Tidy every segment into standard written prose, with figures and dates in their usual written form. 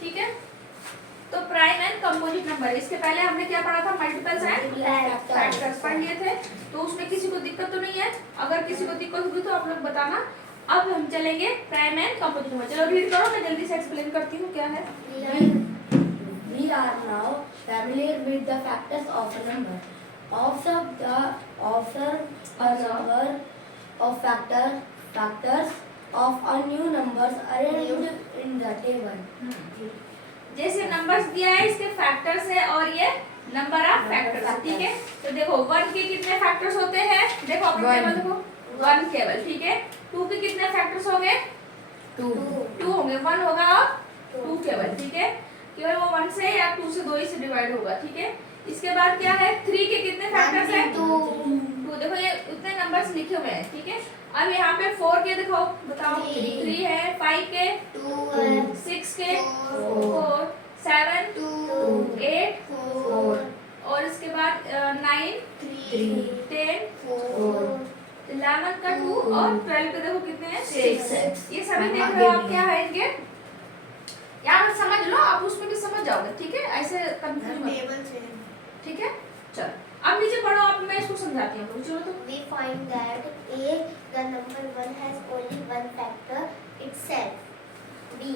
ठीक है। तो प्राइम एंड कंपोजिट नंबर, इसके पहले हमने क्या पढ़ा था, मल्टीपल्स एंड फैक्टर्स पढ़ लिए थे। तो उसमें किसी को दिक्कत तो नहीं है? अगर किसी को दिक्कत होगी तो आप लोग बताना। अब हम चलेंगे प्राइम एंड कंपोजिट नंबर। चलो रीड करो, मैं जल्दी से एक्सप्लेन करती हूँ क्या है। We are now familiar with the factors of a number. Observe a number of factors of a new numbers arranged in the table. जैसे नंबर्स दिया है, इसके फैक्टर्स है और ये नंबर ऑफ फैक्टर्स, ठीक है। तो देखो 1 के कितने फैक्टर्स होते हैं, देखो अपना टेबल देखो, 1 केवल, ठीक है। 2 के कितने फैक्टर्स होंगे, 2 होंगे, 1 होगा और 2 केवल, ठीक है। केवल वो 1 से या 2 से 2 ही से डिवाइड होगा, ठीक है। इसके बाद क्या है, 3 के कितने फैक्टर्स हैं, 2। देखो ये उतने नंबर्स लिखे हुए हैं, ठीक है। अब यहाँ पे 4 के देखो, बताओ, 3 है, 5 के 2, 6 के 4, 7 2, 8 4, और इसके बाद 9 3 10 4, 11 का 2 और 12 के देखो कितने हैं, 6। ये सभी देख रहे हो आप, क्या है इनके, यहाँ पर समझ लो, आप उसमें भी समझ जाओगे, ठीक है। ऐसे कंफ्यूज मत, ठीक है। चलो अब नीचे पढ़ो आप, मैं इसको समझाती हूँ। चलो तो We find that A, the number 1 has only one factor itself. B,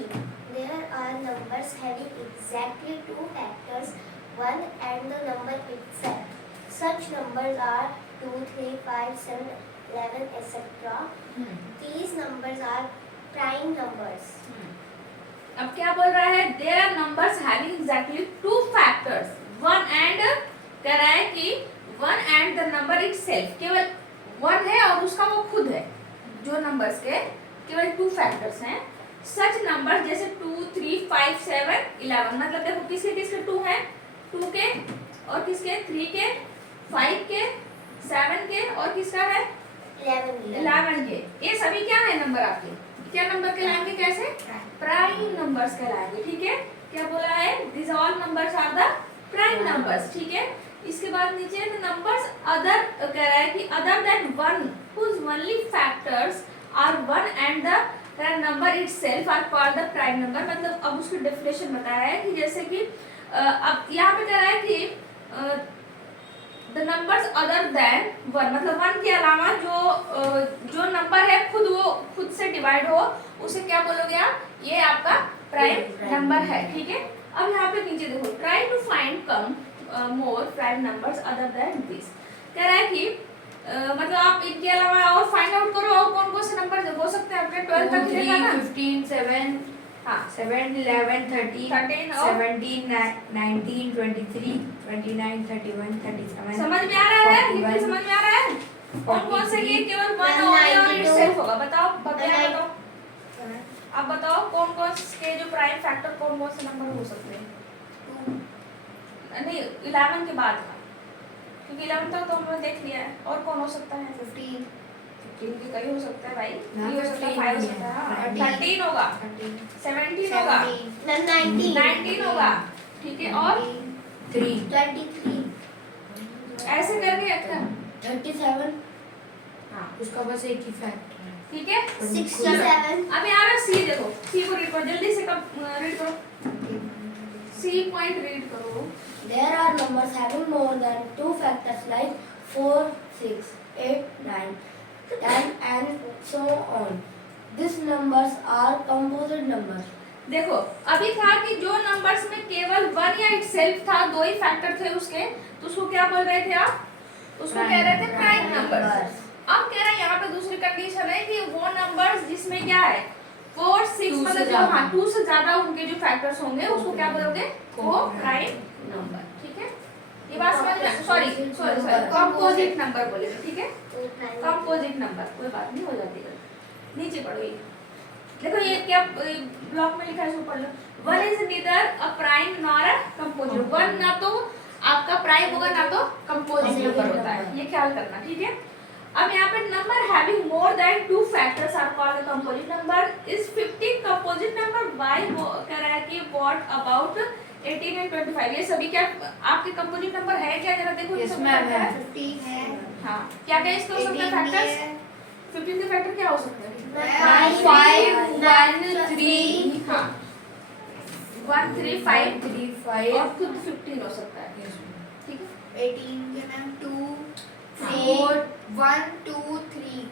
there are numbers having exactly 2 factors, 1 and the number itself. Such numbers are 2, 3, 5, 7, 11, etc. These numbers are prime numbers. अब क्या बोल रहा है, there are numbers having exactly 2 factors, 1 and, कह रहा है कि 1 and the number itself, केवल 1 है और उसका वो खुद है, जो नंबर्स के केवल 2 फैक्टर्स हैं। सच नंबर जैसे 2, 3, 5, 7, 11, मतलब देखो किसके किसके 2 हैं, 2 के और किसके, 3 के, 5 के, 7 के और किसका है, 11 के। ये सभी क्या है नंबर आपके, क्या नंबर कहलाएंगे, कैसे, प्राइम नंबर्स कहलाएंगे, ठीक है। क्या बोला है, this all numbers are the prime numbers, ठीक है। इसके बाद नीचे नंबर्स अदर, कह रहा है कि other than 1 whose only factors are 1 and the number itself are called the prime number। मतलब अब उसकी डेफिनेशन बताया है कि जैसे कि अब यहाँ पे कह रहा है कि द नंबर्स अदर देन 1, मतलब 1 के अलावा जो नंबर है खुद से डिवाइड हो, उसे क्या बोलोगे आप, ये आपका प्राइम नंबर है, ठीक है। अब यहाँ पे नीचे देखो, try to find come more prime numbers other than this. कह रहा है कि मतलब आप इनके अलावा और फाइंड आउट करो, और कौन कौन से नंबर हो सकते हैं, अपने 12 तक देखा ना, 15 7 हाँ 7 11 13 13 और 17 19 23 29 31 37। समझ में आ रहा है, लिखने समझ में आ रहा है, कौन कौन से, ये केवल 1 और इटसेल्फ होगा। बताओ बताओ, अब बताओ कौन कौन के जो प्राइम फैक्टर कौन कौन से नंबर हो सकते हैं, नहीं 11 के बाद का, क्योंकि 11 तक तो हमने देख लिया है। और कौन हो सकता है, 15 के कई हो सकता है भाई, 3 हो सकता है, 5 हो सकता है, 13 होगा, 17 होगा, 19 होगा, ठीक है। और 23 ऐसे करके 37। हाँ उसका बस एक ही फैक्टर है, ठीक है। 67। अब यहाँ पे सी देखो, सी को रीड करो जल्दी से, रीड करो, सी पॉइंट रीड करो। There are numbers having more than 2 factors like 4, 6, 8, 9, 10 and so on. These numbers are composite numbers. देखो अभी था कि जो नंबर्स में केवल 1 या इटसेल्फ था, 2 ही फैक्टर थे उसके, तो उसको क्या बोल रहे थे आप, उसको कह रहे थे प्राइम नंबर्स। अब कह रहे हैं यहाँ पे दूसरी कंडीशन है कि वो नंबर्स जिसमें क्या है 4, 6, मतलब जो हाँ 2 से ज्यादा उनके जो फैक्टर्स होंगे उसको क्या बोलोगे, वो प्राइम नंबर, ठीक है। ये बात समझ में, सॉरी कंपोजिट नंबर बोलेंगे, ठीक है, कंपोजिट नंबर, कोई बात नहीं, हो जाती है। नीचे पढ़ो, ये देखो ये क्या ब्लॉक में लिखा है, इसको पढ़ लो। 1 is neither a prime nor a composite. 1 ना तो आपका प्राइम होगा ना तो कंपोजिट नंबर होता है, ये ख्याल करना, ठीक है। अब यहाँ पे number having more than 2 factors are called composite number. Is 15 composite number, by कह रहा है कि व्हाट अबाउट 18 एंड 25, ये सभी क्या आपके कंपोजिट नंबर है क्या, जरा देखो। इसमें है 15 है, हाँ क्या क्या इसके हो सकते हैं फैक्टर्स, 15 के फैक्टर क्या हो सकते हैं, 5 1 3 हाँ 1 3 5 3 और 5 खुद 15 हो सकता है, ठीक है। 18 के मैम 2 4 3 1 2 3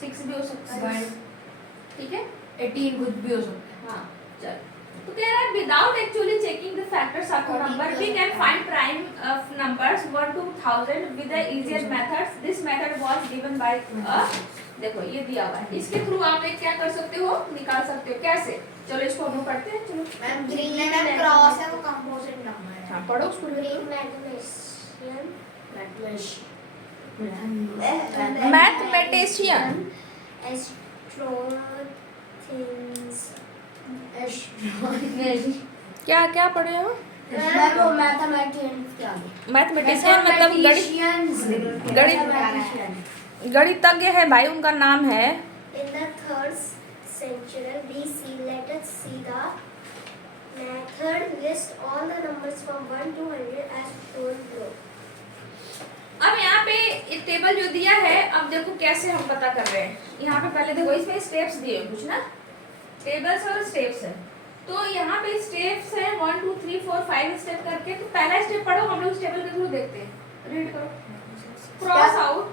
6 भी हो सकता है, 1 ठीक है। 18 कुछ भी हो सकता है। हाँ, चल। तो कह रहा है without actually checking the factors of a number we can find prime of numbers 1 to 1000 with the easier methods. This method was given by देखो ये दिया हुआ है, इसके थ्रू आप एक क्या कर सकते हो, निकाल सकते हो। कैसे? चलो इसको हम लोग पढ़ते हैं। चलो मैम ग्रीन में क्रॉस है वो कंपोजिट नंबर है। हाँ पढ़ो उसको। Green mathematician. Mathematician Astrothins. क्या क्या पढ़े हो? मैं वो मैथमेटिशियंस के आगे मैथमेटिशियन मतलब गणितज्ञ है भाई, उनका नाम है। In the 3rd century BC, let us see the method. List all the numbers from 1 to 100 as shown below. अब यहाँ पे एक टेबल जो दिया है, अब देखो कैसे हम पता कर रहे हैं। यहाँ पे पहले देखो इसमें स्टेप्स दिए हैं कुछ ना, टेबल्स और स्टेप्स है। तो यहाँ पे स्टेप्स है 1 2 3 4 5 स्टेप करके। तो पहला स्टेप पढ़ो, हम लोग इस टेबल के थ्रू देखते हैं। रीड करो। Cross out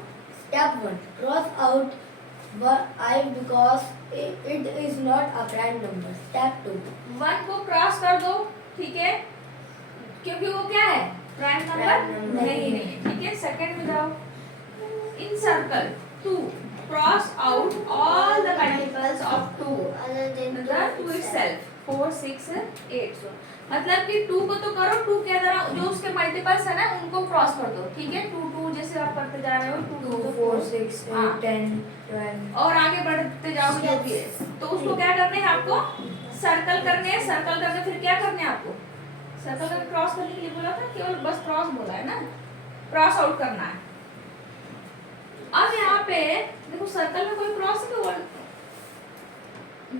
Step 1. Cross out I because it is not a prime number. Step 2. 1 को क्रॉस कर दो, ठीक है, क्योंकि वो क्या है, प्राइम Prime नंबर number नहीं है, ठीक है। सेकंड में जाओ, in circle 2 cross out all the multiples of 2 Other than मतलब 2 itself 4 6 8 मतलब कि 2 को तो करो, 2 के अंदर जो उसके मल्टीपल्स है ना उनको क्रॉस कर दो, ठीक है। 2 2 जैसे आप करते जा रहे हो, 2 2 2 4 6 हाँ। 8 10 12 और आगे बढ़ते जाओ जो भी है। तो उसको क्या करने हैं आपको, सर्कल करने हैं। सर्कल करके फिर क्या करने हैं आपको, सर्कल करके क्रॉस करने के लिए बोला था, केवल बस क्रॉस बोला है ना, क्रॉस आउट करना है। अब यहाँ पे देखो सर्कल में कोई क्रॉस है क्या?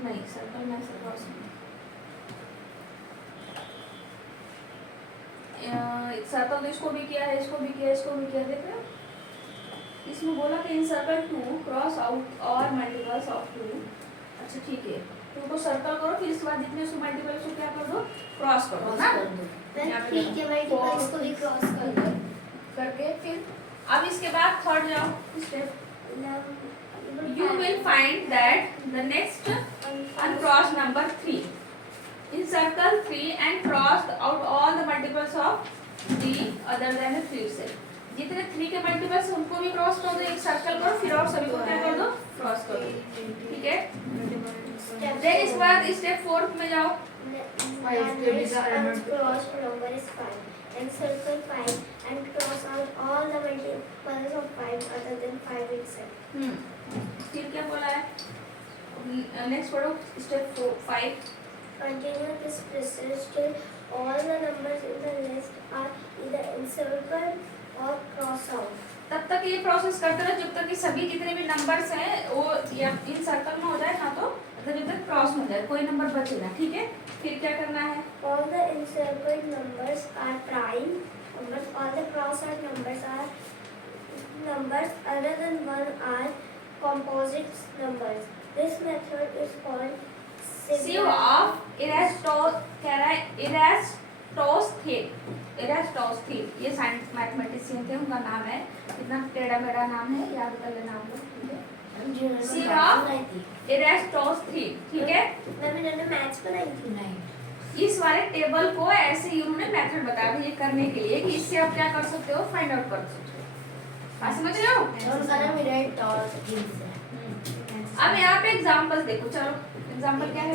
नहीं, सर्कल में ऐसा क्रॉस नहीं। सर्कल तो इसको भी किया है, इसको भी किया, इसको भी किया, देख रहे हो। इसमें बोला कि इन सर्कल 2 क्रॉस आउट और मल्टीपल्स ऑफ 2। अच्छा ठीक है, 2 को सर्कल करो, फिर इसके बाद जितने उसके मल्टीपल्स को क्या कर दो, क्रॉस कर दो ना। यहाँ पे 3 के मल्टीपल्स को भी क्रॉस कर दो करके फिर अब इसके बाद थर्ड जाओ step. You will find that the next uncrossed number 3. Encircle 3 and cross out all the multiples of 3 other than the 3 itself. जितने 3 के मल्टीपल्स उनको भी क्रॉस कर दो, एक सर्कल करो, फिर और सभी को क्या कर दो, क्रॉस कर दो, ठीक है। देन इसके बाद स्टेप 4 में जाओ। uncrossed number is 5. Encircle 5 and cross out all the multiples of 5 other than 5 itself. फिर क्या बोला है, नेक्स्ट पढ़ो step 5। Continue this process till all the numbers in the list are either encircled or crossed out. तब तक ये process करते रहो जब तक कि सभी जितने भी नंबर्स हैं वो या इन सर्कल में हो जाए, ना तो मतलब जब तक क्रॉस हो जाए, कोई नंबर बचे ना, ठीक है। फिर क्या करना है, All the encircled numbers are prime numbers. All the crossed out numbers are numbers other than 1 are composite numbers. This method is called sieve of Eratosthenes. ये साइंस मैथमेटिशियन थे, उनका नाम है, कितना टेढ़ा मेढ़ा नाम है, याद कर लेना आप लोग, ठीक है। सिव ऑफ इरास्टोस्थीन, ठीक है। मैंने मैथ्स बनाई थी। नहीं इस वाले टेबल को ऐसे ही उन्होंने मेथड बताया था ये करने के लिए कि इससे आप क्या कर सकते हो, फाइंड आउट कर सकते हो। बात समझ रहे हो? उनका नाम इरेट और जीन्स है। अब यहाँ पे एग्जांपल्स देखो, चलो एग्जांपल क्या है।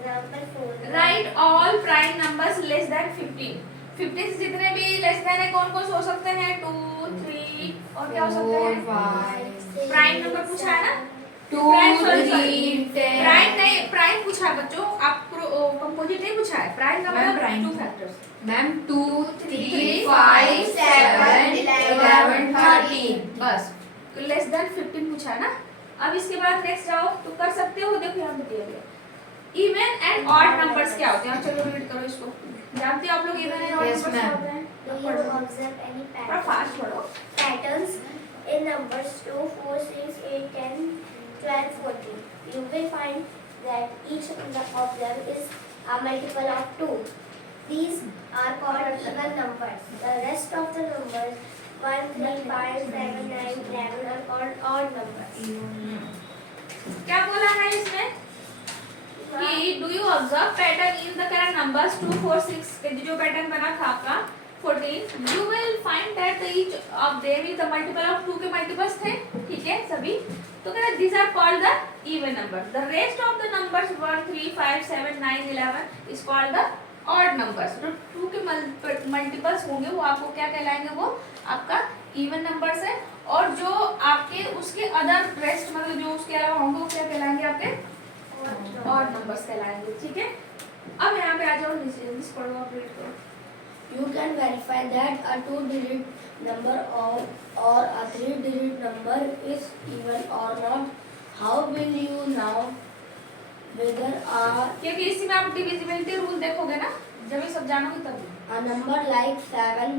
Example 4. Right all prime numbers less than 15। 15 से जितने भी लेस देन है कौन कौन से हो सकते हैं, 2 3 और क्या हो सकते हैं, 5 प्राइम नंबर पूछा है ना, 2 प्राइम 3 10 प्राइम नहीं, प्राइम पूछा है बच्चों, आपको कंपोजिट नहीं पूछा है। प्राइम का मैम, मतलब प्राइम 2 फैक्टर्स। मैम 2 3 5 7 11 13 बस लेस देन 15 पूछा है ना। अब इसके बाद नेक्स्ट जाओ तो कर सकते हो, देखो यहाँ पे दिया गया इवन एंड ऑड नंबर्स क्या होते हैं। चलो रीड करो इसको, जानते हो आप लोग even and odd Yes, numbers क्या ma'am. होते हैं? Do you observe any थोड़ा फास्ट पढ़ो। patterns in numbers 2, 4, 6, 8, 10, 12, 14? You will find that each of them is are multiple of 2. These are called even numbers. The rest of the numbers 1, 3, 5, 7, 9, 11 are called odd numbers. क्या बोला है इसमें कि do you observe pattern in the current numbers 2 4 6 के जो pattern बना था आपका 14 you will find that each of them is the multiple of 2 के मल्टीपल्स थे, ठीक है सभी। तो कह रहा this are called the even number. The rest of the numbers 1 3 5 7 9 11 is called the odd numbers. जो 2 के मल्टीपल्स होंगे वो आपको क्या कहलाएंगे, वो आपका इवन नंबर्स है। और जो आपके उसके अदर रेस्ट मतलब जो उसके अलावा होंगे वो क्या कहलाएंगे, आपके ऑड नंबर्स कहलाएंगे, ठीक है। अब यहाँ पे आ जाओ, नीचे पढ़ो आप, रीड करो। You can verify that a 2-digit number or a 3-digit number is even or not. How will you know whether क्योंकि इसी में आप डिविजिबिलिटी रूल देखोगे ना, जब ये सब जानोगे तभी। a number like 7,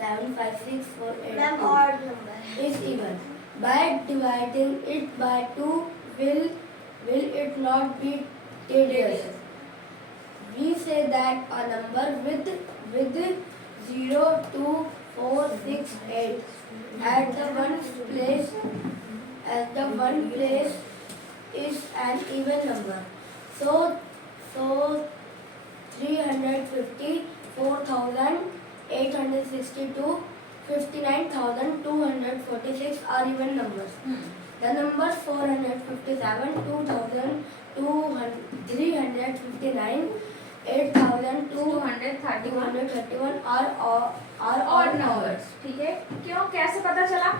7, 5, 6, 4, 8, Ma'am, 2 odd number. is even? By dividing it by 2, will it not be tedious? We say that a number with 0, 2, 4, 6, 8 at the one place is an even number. So 350, 4,862, 59,246 are even numbers. The numbers 457, 2,359, 8,231 are odd numbers. ठीक है। क्यों, कैसे पता चला?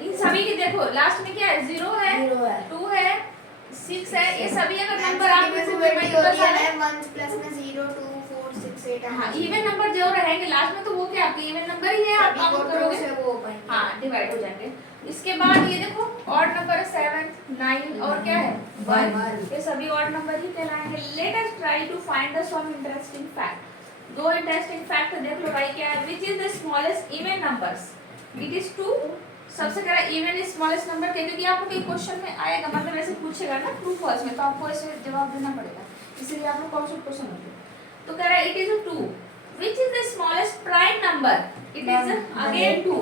इन सभी के देखो last में क्या है, 0 है, 2 है, 6 है, ये सभी अगर नंबर आप में से मल्टीपल है 1 प्लस में 0 2 4 6 8 हाँ, इवन नंबर जो रहेंगे लास्ट में तो वो क्या आपके इवन नंबर ही है, आप काउंट करोगे से वो बन हाँ डिवाइड हो जाएंगे। इसके बाद ये देखो ऑड नंबर है 7 9 और क्या है 1, ये सभी ऑड नंबर ही कहलाएंगे। Let us try to find the sum interesting fact. दो इंटरेस्टिंग फैक्ट देख लो भाई, क्या है, which is the smallest even numbers. It is 2। सबसे कह रहा है इवन इज स्मॉलेस्ट नंबर के, क्योंकि आपको कोई क्वेश्चन में आएगा मतलब ऐसे पूछेगा ना ट्रू फॉल्स में, तो आपको ऐसे जवाब देना पड़ेगा, इसलिए आप लोग कौन सा क्वेश्चन होंगे। तो कह रहा है it is 2 which is the smallest prime number. It is again 2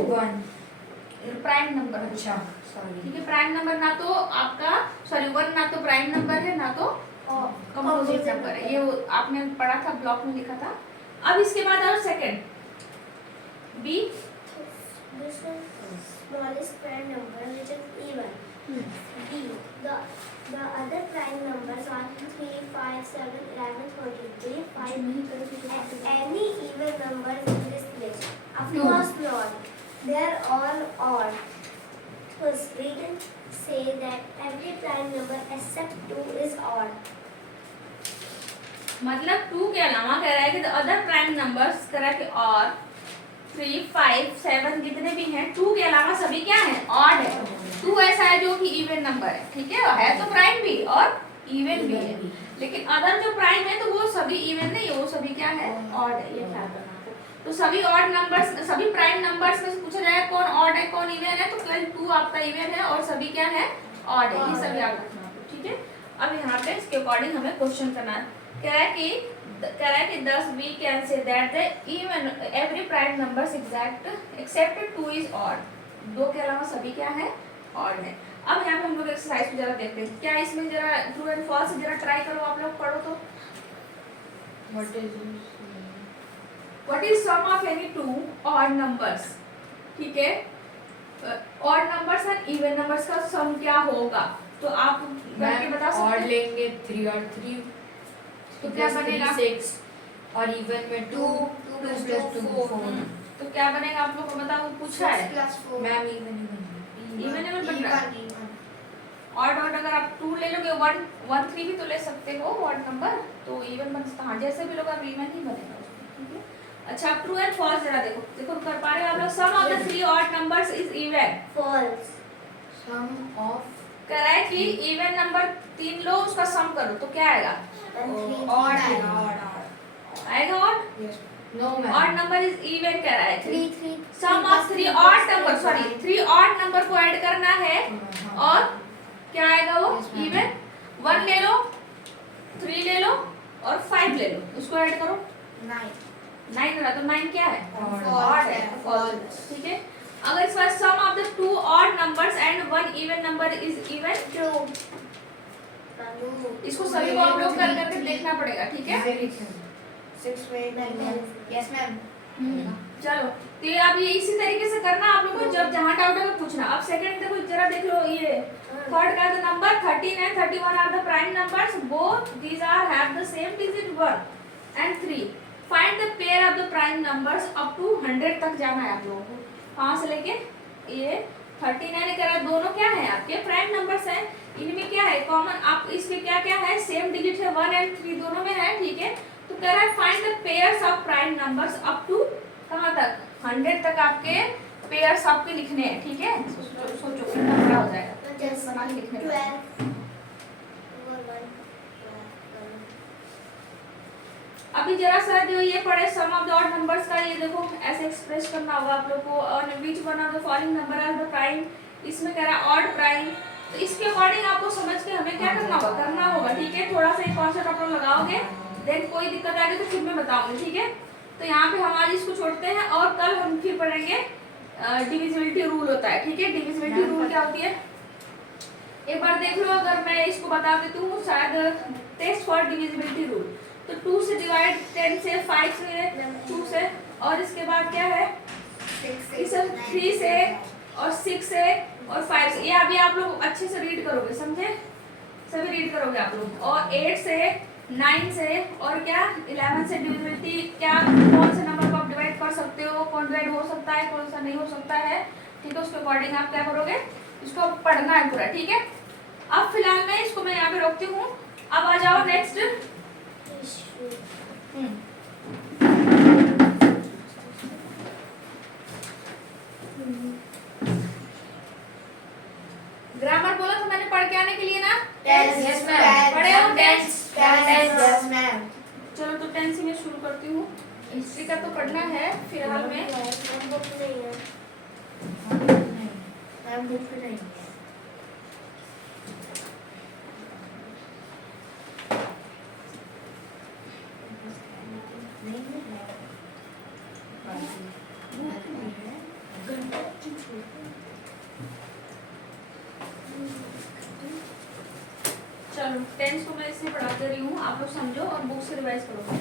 prime number. अच्छा सॉरी, ठीक है, प्राइम नंबर ना तो आपका 1 ना तो प्राइम नंबर है ना तो कंपोजिट नंबर है, ये आपने पढ़ा था ब्लॉक में लिखा था। अब इसके बाद और second B, This is smallest prime number which is even. B. The other prime numbers are 3, 5, 7, 11, 13, 5. Any even numbers in this list? Of course not. They are all odd. Thus, we can say that every prime number except 2 is odd. मतलब 2 के अलावा कह रहा है कि the other prime numbers कह रहा है कि और 3 5 7 जितने भी हैं 2 के अलावा सभी क्या है, ऑड है। 2 ऐसा है जो कि इवन नंबर है, ठीक है तो प्राइम भी और इवन भी है। लेकिन अदर जो प्राइम है तो वो सभी इवन नहीं है, वो सभी क्या है, ऑड है। ये ख्याल रखना आपको। तो सभी ऑड नंबर्स, सभी प्राइम नंबर्स में से पूछा जाए कौन ऑड है कौन इवन है, तो केवल 2 आपका इवन है और सभी क्या है, ऑड है। ये सब याद रखना आपको, ठीक है। अब यहाँ पे इसके अकॉर्डिंग हमें क्वेश्चन करना है। कह रहा है कि thus we can say that the even every prime numbers except 2 is odd. 2 के अलावा सभी क्या है, ऑड है। अब यहाँ पे हम लोग एक्सरसाइज को जरा देखते हैं, क्या इसमें जरा ट्रू एंड फॉल्स जरा ट्राई करो, आप लोग पढ़ो तो। What is sum of any two odd numbers? ठीक है, odd numbers and even numbers का सम क्या होगा, तो आप करके बता सकते और हैं। लेंगे 3 और 3 तो क्या बनेगा, 6 और इवन में 2 2 प्लस 2 4। तो क्या बनेगा आप लोग को बताओ, पूछा है प्लस 4 मैम इवन इवन बन रहा है। ऑड अगर आप 2 ले लोगे 1 1 3 भी तो ले सकते हो ऑड नंबर, तो इवन बन सकता है। हाँ जैसे भी लोग आप इवन ही बनेगा उसमें, ठीक है। अच्छा अब ट्रू एंड फॉल्स जरा देखो, देखो कर पा रहे हो आप लोग। Sum of the 3 odd numbers is even. False. Sum of कह रहा है कि इवन नंबर 3 लो उसका सम करो तो क्या आएगा, And 3. ऑड आएगा, ऑड आएगा odd. No ma'am odd number is even कह रहा है। 3, 3. Sum of 3 odd number, sorry 3 odd number को ऐड करना है और क्या आएगा वो, Yes, ma'am. इवन। 1 ले लो 3 ले लो और 5 ले लो, उसको ऐड करो 9 9 रहा, तो 9 क्या है? False Odd है, है, false. ठीक है। अगर इस बार sum of the 2 odd numbers and 1 even number is even, True. इसको सभी को आप लोग कर करके देखना पड़ेगा, ठीक है। 6 8 9 यस मैम। चलो, तो ये अब ये इसी तरीके से करना आप लोगों को, जब जहाँ डाउट है पूछना। अब सेकंड देखो, जरा देख लो, ये थर्ड का the number 13 and 31 are the prime numbers, both these are have the same digit 1 and 3. Find the pair of the prime numbers up to 100 तक जाना है आप लोगों को। कहाँ से लेके ये 39 करा, दोनों क्या है आपके प्राइम नंबर्स हैं। इनमें क्या है कॉमन, आप इसके क्या क्या है सेम डिजिट है 1 and 3 दोनों में है, ठीक है। तो कह रहा है find the pairs of prime numbers up to कहाँ तक, 100 तक आपके पेयर्स आपके लिखने हैं, ठीक है। सोचो कितना बड़ा हो जाएगा, Just बना के लिखने का। 12 over 1. अभी जरा सा जो ये पढ़े सम ऑफ द ऑड नंबर्स का, ये देखो ऐसे एक्सप्रेस करना होगा आप लोग को। और which one of the following number are the prime, इसमें कह रहा है ऑड प्राइम, तो इसके अकॉर्डिंग आपको समझ के हमें क्या करना होगा, ठीक है। थोड़ा सा एक कॉन्सेप्ट आप लोग लगाओगे, देन कोई दिक्कत आएगी तो फिर मैं बताऊंगी, ठीक है। तो यहाँ पे हम आज इसको छोड़ते हैं और कल हम फिर पढ़ेंगे डिविजिबिलिटी रूल होता है, ठीक है। डिविजिबिलिटी रूल क्या होती है एक बार देख लो, अगर मैं इसको बता देती हूँ शायद, टेस्ट फॉर डिविजिबिलिटी रूल। तो 2 से डिवाइड 10 से 5 से 2 से, और इसके बाद क्या है 3 से और 6 से और 5 से। ये अभी आप लोग अच्छे से रीड करोगे, समझे, सभी रीड करोगे आप लोग। और 8 से 9 से और क्या 11 से डिविजिबिलिटी, क्या कौन से नंबर को आप डिवाइड कर सकते हो, कौन डिवाइड हो सकता है कौन सा नहीं हो सकता है, ठीक है। उसके अकॉर्डिंग आप क्या करोगे, इसको पढ़ना है पूरा, ठीक है। अब फिलहाल मैं इसको मैं यहाँ पे रोकती हूँ। अब आ जाओ नेक्स्ट। ग्रामर बोला तो मैंने पढ़ के आने के लिए ना, Yes ma'am. पढ़े हो टेंस। Yes ma'am. चलो तो टेंस में शुरू करती हूँ। हिस्ट्री का तो पढ़ना है फिलहाल में। बुक नहीं है। मैम बुक पे नहीं है। चलो टेंस को मैं इससे पढ़ाते रही हूँ, आप लोग समझो और बुक से रिवाइज करो।